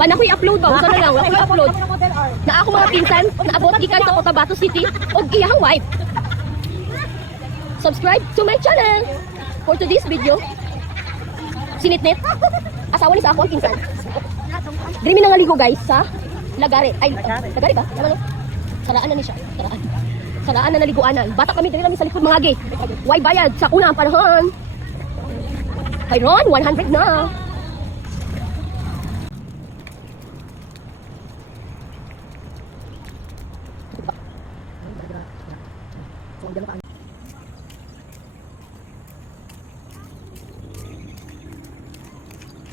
Panakoy upload ba? Usa na lang, ako upload. Na ako mga pinsan, naabot gikan sa Cotabato City og iyang wife. Subscribe to my channel. For today's video, sinitnit. Asawa ni sa ako ang pinsan. Diri mi nangaligo guys sa Lagare. Ay, Lagare ba? Ano? Saraan na ni siya. Saraan na naliguanan. Bata kami diri lang sa likod mga gi. Why bayad sa unang panahon? Mayroon 100 na.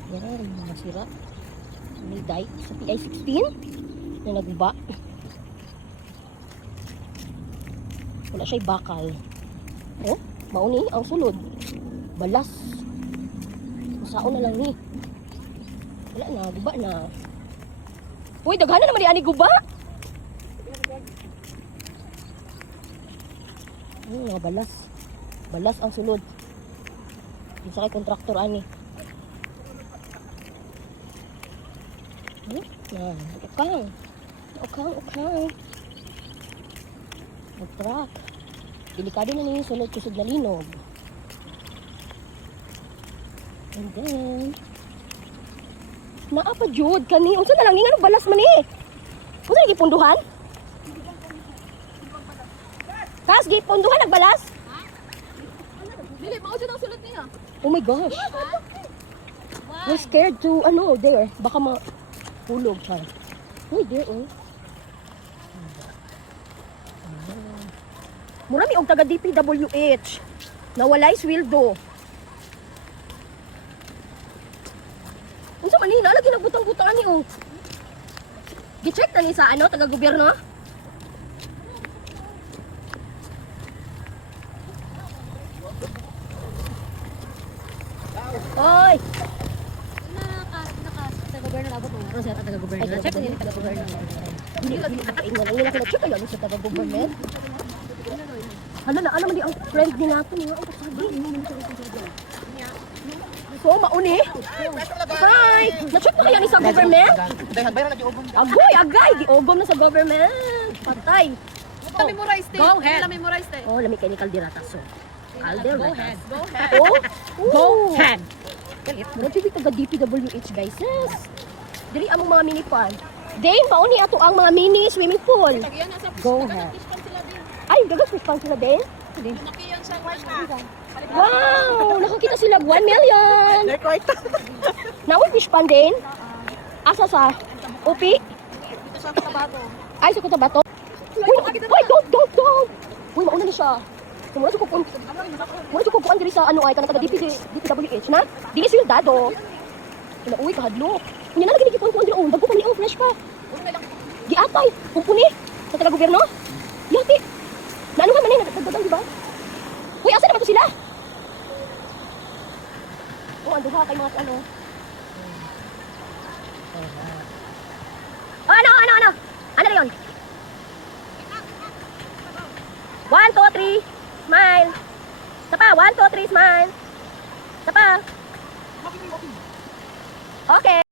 Yan, mga sira. May dye sa PI-16 na nagba. Wala siya'y bakal. Oh, mauni ang sulod. Balas. Masaon na lang ni. Wala na, guba na. Uy, daghan na naman ni ani guba. Mga balas. Balas ang sulod. Isa kay kontraktor ani. Yan, ukang. Mag-truck. Delikado na niyo sulod kusog na linog. And then, naapa jud kani. Unsa na lang ni nga balas man eh. Unsa lagi punduhan? Tas gipunduhan nagbalas? Dili mao jud ang sulod niya. Oh my gosh. We're scared to there. Baka hulog siya. Uy, there oh. Mura mi og taga DPWH. Nawalay sweldo. Unsa man ni lagi nagbutang-butang ani oh. Gi-check na ni sa taga gobyerno? Oy. Taga-gobyerno abot mo. Ano sa taga-gobyerno? Check ni taga-gobyerno. Hindi na check kayo sa taga-government. Hala na, alam mo di ang friend ni nato nga ang kasabi. So, mauni. Hi! Na-check na kaya ni sa government? Agay! Giogom na sa government. Patay. Memorize day. Go ahead. Memorize day. Oh, lami kay ni Calderata. So, Calderata. Go ahead. Oh! Go ahead. Mura dito taga DPWH guys. Yes. Diri among mga mini fan. Then, mauni ato ang mga mini swimming pool. Go ahead. Ay, gagas fish pond sila din? Nakiyan sa Wow! Nakakita sila 1 million! Naway fish pond din? Asa sa? Upi? Dito sa Cotabato. Ay, sa Cotabato? Uy, don't! Uy, mauna na siya. Mura sa kupuan diri sa ay, taga DPWH na? Dili sila dado. Uy, kahadlok. Kunya na lagi ni kipon-kuan diri, bago pa ni fresh pa. Giatay, kumpuni, sa taga-gobyerno. Yati. Naano ka man eh, nagdagdagang diba? Uy, asa naman to sila? Oh, ando ha, kay mga ano. Oh, ano? Ano na yun? 1, 2, 3, smile. Sapa, 1, 2, 3, smile. Sapa. Okay.